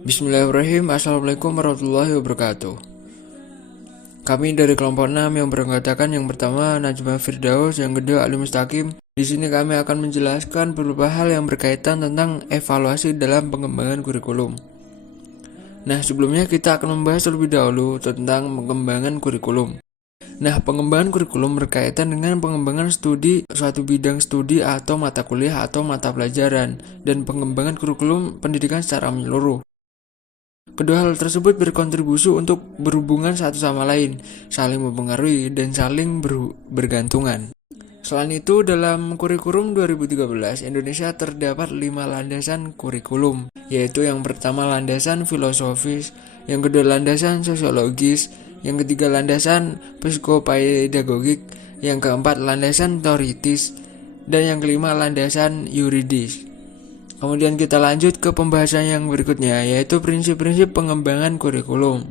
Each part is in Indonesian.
Bismillahirrahmanirrahim. Assalamualaikum warahmatullahi wabarakatuh. Kami dari kelompok 6 yang beranggotakan yang pertama Najma Firdaus, yang kedua Ali Mustaqim. Di sini kami akan menjelaskan beberapa hal yang berkaitan tentang evaluasi dalam pengembangan kurikulum. Nah, sebelumnya kita akan membahas terlebih dahulu tentang pengembangan kurikulum. Nah, pengembangan kurikulum berkaitan dengan pengembangan studi suatu bidang studi atau mata kuliah atau mata pelajaran, dan pengembangan kurikulum pendidikan secara menyeluruh. Kedua hal tersebut berkontribusi untuk berhubungan satu sama lain, saling mempengaruhi dan saling bergantungan. Selain itu, dalam kurikulum 2013, Indonesia terdapat 5 landasan kurikulum, yaitu yang pertama landasan filosofis, yang kedua landasan sosiologis, yang ketiga landasan psikopedagogik, yang keempat landasan teoritis, dan yang kelima landasan yuridis. Kemudian kita lanjut ke pembahasan yang berikutnya, yaitu prinsip-prinsip pengembangan kurikulum.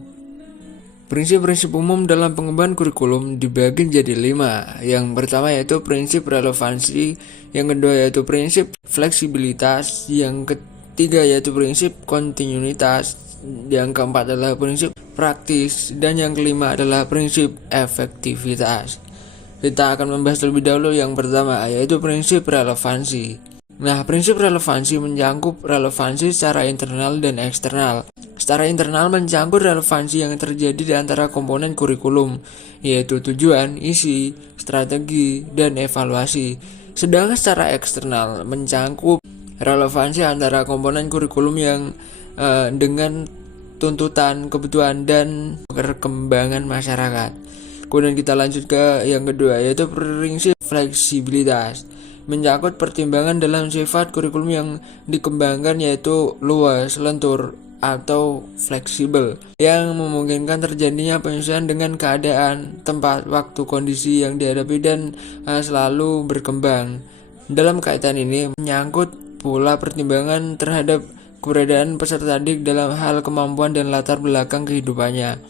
Prinsip-prinsip umum dalam pengembangan kurikulum dibagi menjadi 5. Yang pertama yaitu prinsip relevansi, yang kedua yaitu prinsip fleksibilitas, yang ketiga yaitu prinsip kontinuitas, yang keempat adalah prinsip praktis, dan yang kelima adalah prinsip efektivitas. Kita akan membahas terlebih dahulu yang pertama, yaitu prinsip relevansi. Nah, prinsip relevansi menyangkut relevansi secara internal dan eksternal. Secara internal menyangkut relevansi yang terjadi di antara komponen kurikulum, yaitu tujuan, isi, strategi, dan evaluasi. Sedangkan secara eksternal menyangkut relevansi antara komponen kurikulum yang dengan tuntutan, kebutuhan, dan perkembangan masyarakat. Kemudian kita lanjut ke yang kedua, yaitu prinsip fleksibilitas. Menyangkut pertimbangan dalam sifat kurikulum yang dikembangkan, yaitu luas, lentur, atau fleksibel, yang memungkinkan terjadinya penyesuaian dengan keadaan, tempat, waktu, kondisi yang dihadapi, dan selalu berkembang. Dalam kaitan ini menyangkut pula pertimbangan terhadap keberadaan peserta didik dalam hal kemampuan dan latar belakang kehidupannya.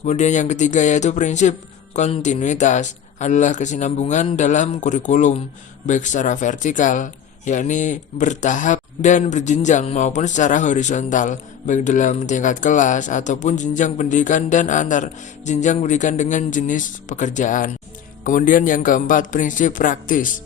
Kemudian yang ketiga yaitu prinsip kontinuitas, adalah kesinambungan dalam kurikulum, baik secara vertikal, yakni bertahap dan berjenjang, maupun secara horizontal, baik dalam tingkat kelas ataupun jenjang pendidikan dan antar jenjang pendidikan dengan jenis pekerjaan. Kemudian yang keempat, prinsip praktis,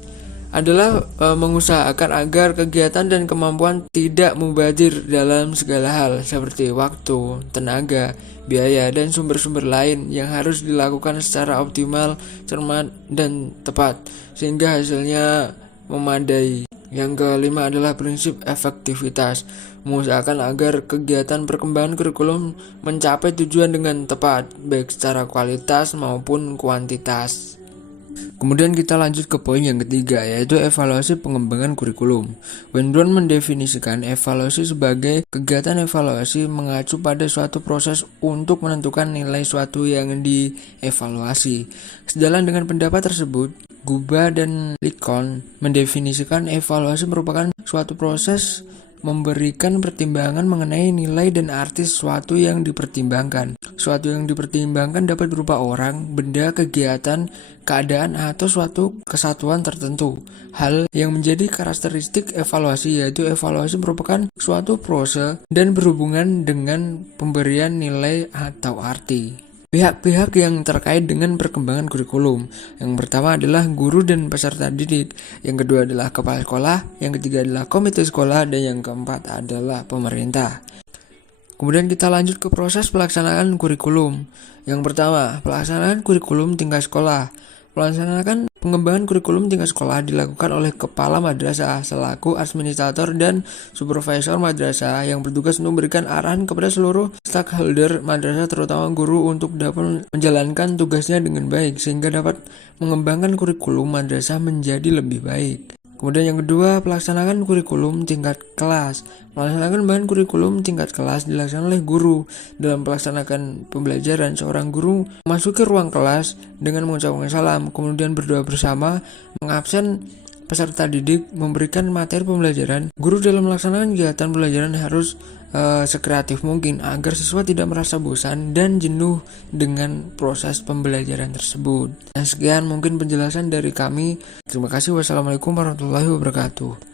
adalah mengusahakan agar kegiatan dan kemampuan tidak mubazir dalam segala hal, seperti waktu, tenaga, biaya, dan sumber-sumber lain yang harus dilakukan secara optimal, cermat, dan tepat, sehingga hasilnya memadai. Yang kelima adalah prinsip efektivitas, mengusahakan agar kegiatan perkembangan kurikulum mencapai tujuan dengan tepat, baik secara kualitas maupun kuantitas. Kemudian kita lanjut ke poin yang ketiga, yaitu evaluasi pengembangan kurikulum. Wendron mendefinisikan evaluasi sebagai kegiatan evaluasi mengacu pada suatu proses untuk menentukan nilai suatu yang dievaluasi. Sejalan dengan pendapat tersebut, Guba dan Likon mendefinisikan evaluasi merupakan suatu proses memberikan pertimbangan mengenai nilai dan arti sesuatu yang dipertimbangkan. Suatu yang dipertimbangkan dapat berupa orang, benda, kegiatan, keadaan, atau suatu kesatuan tertentu. Hal yang menjadi karakteristik evaluasi, yaitu evaluasi merupakan suatu proses dan berhubungan dengan pemberian nilai atau arti. Pihak-pihak yang terkait dengan perkembangan kurikulum. Yang pertama adalah guru dan peserta didik, yang kedua adalah kepala sekolah, yang ketiga adalah komite sekolah, dan yang keempat adalah pemerintah. Kemudian kita lanjut ke proses pelaksanaan kurikulum. Yang pertama, pelaksanaan kurikulum tingkat sekolah. Pelaksanaan pengembangan kurikulum tingkat sekolah dilakukan oleh kepala madrasah selaku administrator dan supervisor madrasah yang bertugas untuk memberikan arahan kepada seluruh stakeholder madrasah, terutama guru, untuk dapat menjalankan tugasnya dengan baik sehingga dapat mengembangkan kurikulum madrasah menjadi lebih baik. Kemudian yang kedua, pelaksanaan kurikulum tingkat kelas. Melaksanakan bahan kurikulum tingkat kelas dilaksanakan oleh guru. Dalam melaksanakan pembelajaran, seorang guru masuk ke ruang kelas dengan mengucapkan salam, kemudian berdoa bersama, mengabsen peserta didik, memberikan materi pembelajaran. Guru dalam melaksanakan kegiatan pembelajaran harus sekreatif mungkin agar siswa tidak merasa bosan dan jenuh dengan proses pembelajaran tersebut. Nah, sekian mungkin penjelasan dari kami. Terima kasih. Wassalamualaikum warahmatullahi wabarakatuh.